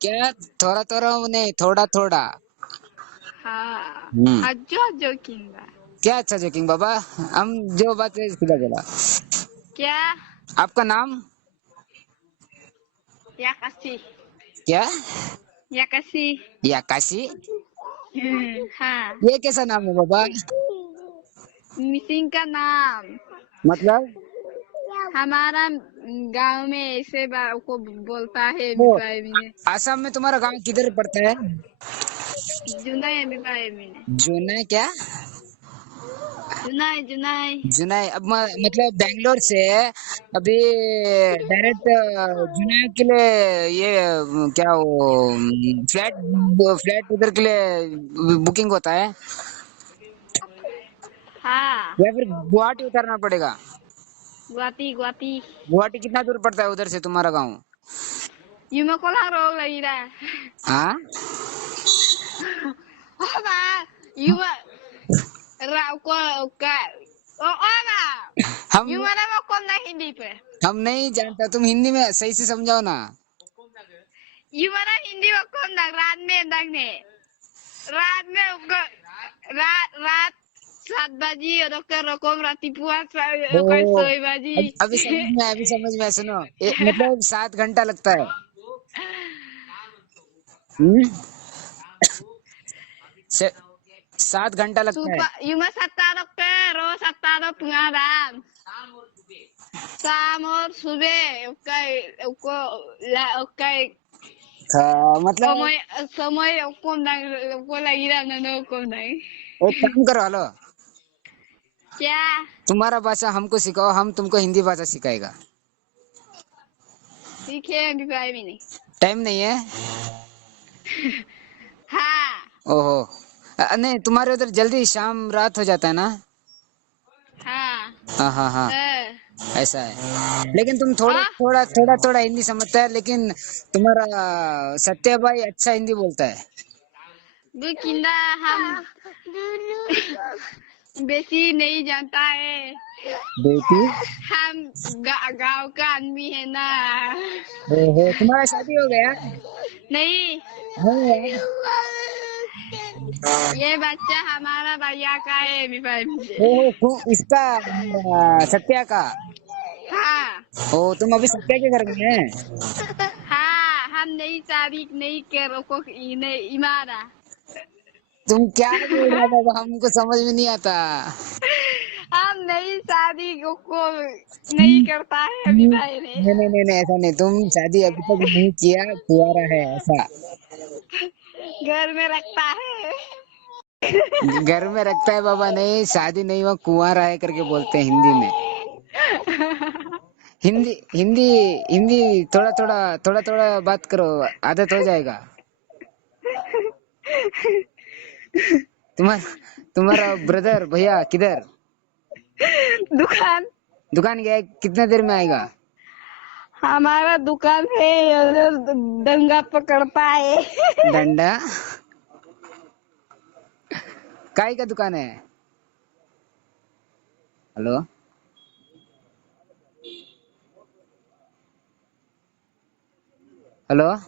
क्या? थोड़ा थोड़ा नहीं, थोड़ा थोड़ा। हाँ, हम्म। हजो जोकिंग बा। क्या अच्छा जोकिंग बाबा? हम जो बात है सीधा बोला। क्या? आपका नाम? या kasih, क्या? या kasih। या काशी? हाँ, ये कैसा नाम है बाबा? मिसिंग का नाम। मतलब? हमारा गांव में ऐसे को बोलता है वो बिपाई में। आसाम में तुम्हारा गांव किधर पड़ता है? जुनाई बिपाई में। जुनाई क्या? जुनाई जुनाई। जुनाई अब मतलब बैंगलोर से अभी डायरेक्ट जुनाई के लिए ये क्या वो फ्लैट फ्लैट उधर के लिए बुकिंग होता है हाँ, या फिर गुवाहाटी उतरना पड़ेगा? गुवाहाटी गुवाहाटी। गुवाहाटी कितना दूर पड़ता है उधर से तुम्हारा गांव? You mau kolang roll lagi dah. हाँ। Apa? You mau rau ko ka. Oh, apa? हम You mana mau kon na hindi pe? हम नहीं जानता, तुम हिंदी में सही से समझाओ ना। You mana hindi mau kon na रात में रात में उनको रात 7 बजे और के रकम राती पुआ ओ, कोई सोई बाजी। अभी समझ में आया, अभी समझ में आया, सुनो। मतलब 7 घंटा लगता है। हम्म। से- 7 घंटा लगता है। Supa, you mah sataro ke, ro sataro pengadaan. Samor sube, okay, uko la okay. हाँ, मतलब Omoy, somoy uko nang uko lagi ram na no uko nang. एक काम करो, हेलो। क्या? तुम्हारा भाषा हमको सिखाओ, हम तुमको हिंदी भाषा सिखाएगा। सीखे अभी भाई भी नहीं। टाइम नहीं है? हाँ, ओहो। नहीं, तुम्हारे उधर जल्दी शाम रात हो जाता है ना? हाँ, हाँ हाँ हाँ। हाँ। ऐसा है, लेकिन तुम थोड़ा आ, थोड़ा थोड़ा थोड़ा हिंदी समझता है, लेकिन तुम्हारा सत्य भाई अच्छा हिंदी बोलता है। बुकिंदा हम बेसी नहीं जानता है। बेटी। हम गांव का आदमी है ना। ओहो, तुम्हारा शादी हो गया? नहीं, हाँ। ये बच्चा हमारा भैया का है विभाग से। ओहो, इसका सत्या का? हाँ, ओ, तुम अभी सत्या के घर में है? हाँ, हम नई शादी नहीं कर रखो इमारा। तुम क्या बोल रहे हो बाबा, हमको समझ में नहीं आता। हम नई शादी को नहीं हम्म, करता है अभी भाई ने। नहीं नहीं नहीं नहीं, ऐसा नहीं, तुम शादी अभी तक नहीं किया, कुंवारा है ऐसा। घर में रखता है। घर में रखता है बाबा, नहीं शादी नहीं हुआ, कुंवारा है करके बोलते हैं हिंदी में। हिंदी हिंदी हिंदी थोड़ा थोड़ा थोड़ा थोड़ा बात करो, आदत हो जाएगा। तुम्हारा तुम्हारा ब्रदर भैया किधर? दुकान। दुकान गया है? कितने देर में आएगा? हमारा दुकान है, दंगा पकड़ता है। डंडा? काय का दुकान है? हेलो। हेलो।